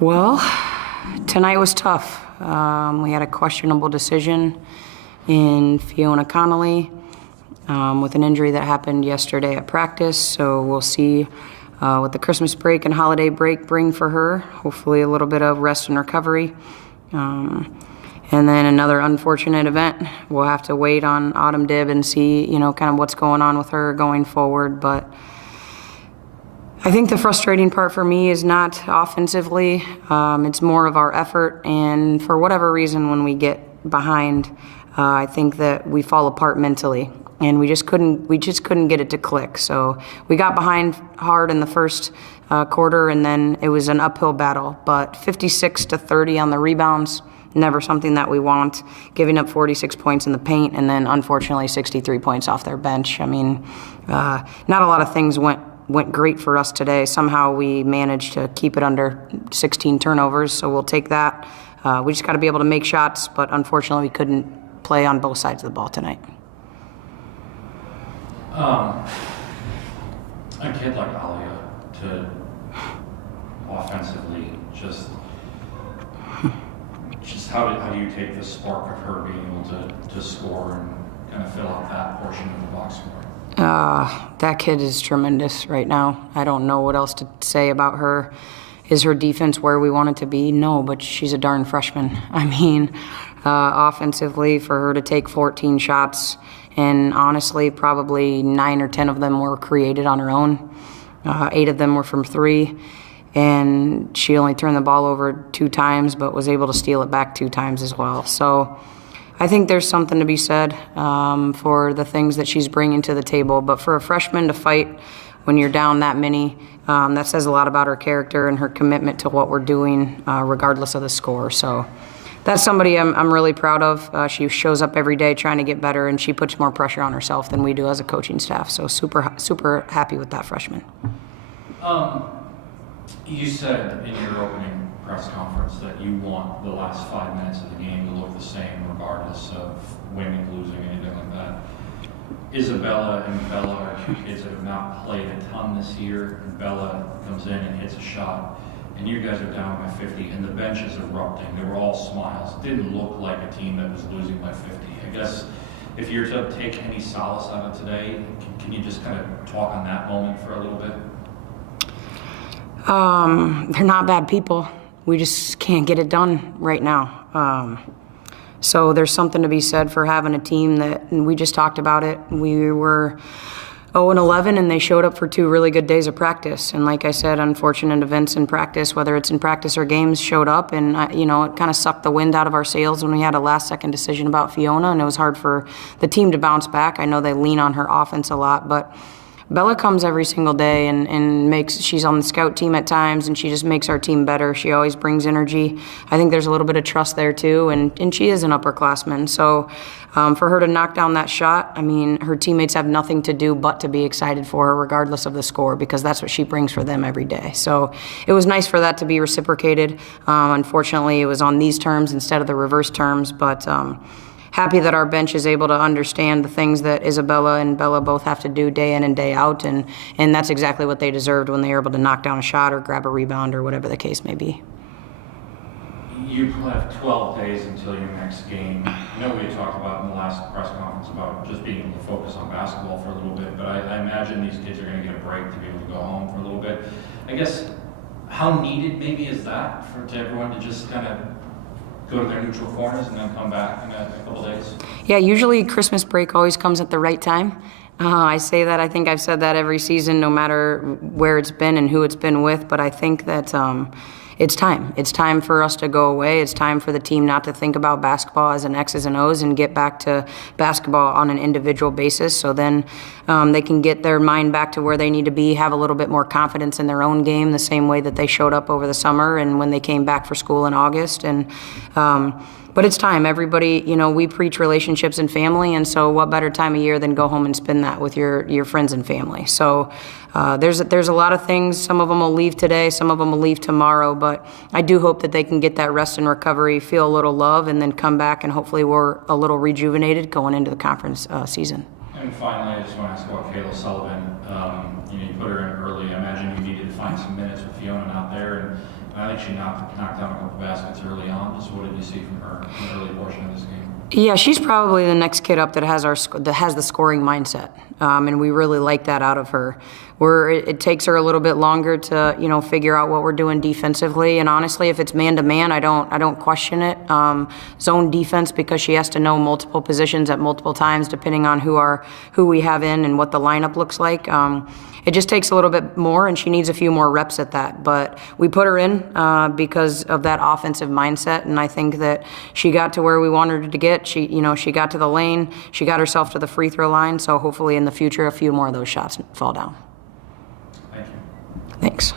Well, tonight was tough. We had a questionable decision in Fiona Connolly with an injury that happened yesterday at practice. So we'll see what the Christmas break and holiday break bring for her. Hopefully a little bit of rest and recovery. And then another unfortunate event. We'll have to wait on Autumn Dib and see, kind of what's going on with her going forward. But I think the frustrating part for me is not offensively. It's more of our effort. And for whatever reason, when we get behind, I think that we fall apart mentally. And we just couldn't get it to click. So we got behind hard in the first quarter, and then it was an uphill battle. But 56-30 on the rebounds, never something that we want. Giving up 46 points in the paint, and then unfortunately 63 points off their bench. I mean, not a lot of things went great for us today. Somehow we managed to keep it under 16 turnovers, so we'll take that. We just got to be able to make shots, but unfortunately we couldn't play on both sides of the ball tonight. A kid like Alia to offensively just how do you take the spark of her being able to score and kind of fill out that portion of the box score? That kid is tremendous right now. I don't know what else to say about her. Is her defense where we want it to be? No, but she's a darn freshman. I mean, offensively, for her to take 14 shots, and honestly, probably 9 or 10 of them were created on her own. 8 of them were from 3. And she only turned the ball over 2 times, but was able to steal it back 2 times as well. So I think there's something to be said for the things that she's bringing to the table. But for a freshman to fight when you're down that many, that says a lot about her character and her commitment to what we're doing, regardless of the score. So that's somebody I'm really proud of. She shows up every day trying to get better, and she puts more pressure on herself than we do as a coaching staff. So super happy with that freshman. You said in your opening press conference that you want the last 5 minutes of the game to look the same regardless of winning, losing, anything like that. Isabella and Bella are 2 kids that have not played a ton this year, and Bella comes in and hits a shot, and you guys are down by 50, and the bench is erupting. They were all smiles. It didn't look like a team that was losing by 50. I guess if you're to take any solace out of today, can you just kind of talk on that moment for a little bit? They're not bad people. We just can't get it done right now. So there's something to be said for having a team that, and we just talked about it, we were 0-11 and they showed up for 2 really good days of practice. And like I said, unfortunate events in practice, whether it's in practice or games, showed up, and it kind of sucked the wind out of our sails when we had a last-second decision about Fiona, and it was hard for the team to bounce back. I know they lean on her offense a lot, but Bella comes every single day and she's on the scout team at times, and she just makes our team better. She always brings energy. I think there's a little bit of trust there too, and she is an upperclassman. So for her to knock down that shot, I mean, her teammates have nothing to do but to be excited for her regardless of the score, because that's what she brings for them every day. So it was nice for that to be reciprocated. Unfortunately, it was on these terms instead of the reverse terms, but happy that our bench is able to understand the things that Isabella and Bella both have to do day in and day out, and that's exactly what they deserved when they were able to knock down a shot or grab a rebound or whatever the case may be. You have 12 days until your next game. I know we had talked about in the last press conference about just being able to focus on basketball for a little bit, but I imagine these kids are going to get a break to be able to go home for a little bit. I guess, how needed maybe is that to everyone to just kind of go to their neutral corners and then come back in a couple days? Yeah, usually Christmas break always comes at the right time. I say that, I think I've said that every season, no matter where it's been and who it's been with, but I think that it's time. It's time for us to go away. It's time for the team not to think about basketball as an X's and O's and get back to basketball on an individual basis. So then they can get their mind back to where they need to be, have a little bit more confidence in their own game, the same way that they showed up over the summer and when they came back for school in August. And but it's time. Everybody, we preach relationships and family, and so what better time of year than go home and spend that with your friends and family. So there's a lot of things. Some of them will leave today, some of them will leave tomorrow, but I do hope that they can get that rest and recovery, feel a little love, and then come back, and hopefully we're a little rejuvenated going into the conference season. And finally, I just want to ask about Kayla Sullivan. You put her in early. I imagine you needed to find some minutes with Fiona out there, and I think she knocked down a couple baskets early on. Just what did you see from her in the early portion of this game? Yeah, she's probably the next kid up that has the scoring mindset, and we really like that out of her. It takes her a little bit longer to figure out what we're doing defensively, and honestly, if it's man to man, I don't question it. Zone defense, because she has to know multiple positions at multiple times depending on who we have in and what the lineup looks like. It just takes a little bit more, and she needs a few more reps at that. But we put her in because of that offensive mindset, and I think that she got to where we wanted her to get. She got to the lane. She got herself to the free throw line. So hopefully in the future, a few more of those shots fall down. Thank you. Thanks.